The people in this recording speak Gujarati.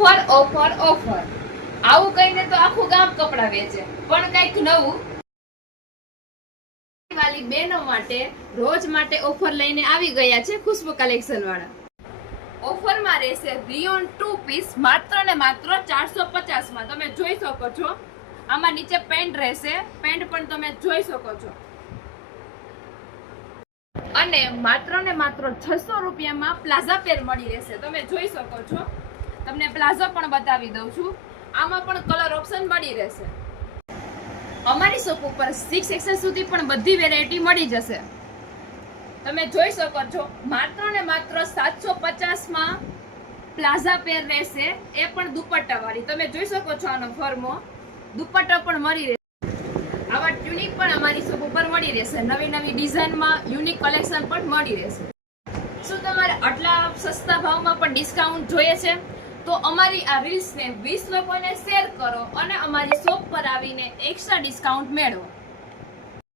ઓફર ઓફર ઓફર આવું કહીને તો આખું ગામ કપડા વેચે, પણ કઈક નવું વાલી બહેનો માટે રોજ માટે ઓફર લઈને આવી ગયા છે ખુશ્બુ કલેક્શન વાળા. ઓફરમાં રહેશે રિયોન 2 પીસ માત્ર ને માત્ર 450 માં. તમે જોઈ શકો છો આમાં નીચે પેન્ટ રહેશે, પેન્ટ પણ તમે જોઈ શકો છો. અને માત્ર ને માત્ર 600 રૂપિયામાં પ્લાઝા પેર મળી રહેશે. તમે જોઈ શકો છો, તમને પ્લાઝા પણ બતાવી દઉં છું. આમાં પણ કલર ઓપ્શન મળી રહેશે. અમારી શોપ ઉપર 6XL સુધી પણ બધી વેરાયટી મળી જશે. તમે જોઈ શકો છો માત્ર ને માત્ર 750 માં પ્લાઝા પેર રહેશે, એ પણ દુપટ્ટા વાળી. તમે જોઈ શકો છો આનો ફર્મો દુપટ્ટા પણ મળી રહેશે. આવા ટ્યુનિક પણ અમારી શોપ ઉપર મળી રહેશે. નવી નવી ડિઝાઇનમાં યુનિક કલેક્શન પણ મળી રહેશે. શું તમારે આટલા સસ્તા ભાવમાં પણ ડિસ્કાઉન્ટ જોઈએ છે? તો અમારી આ રીલ્સને 20 લોકોને શેર કરો અને અમારી શોપ પર આવીને એક્સ્ટ્રા ડિસ્કાઉન્ટ મેળવો.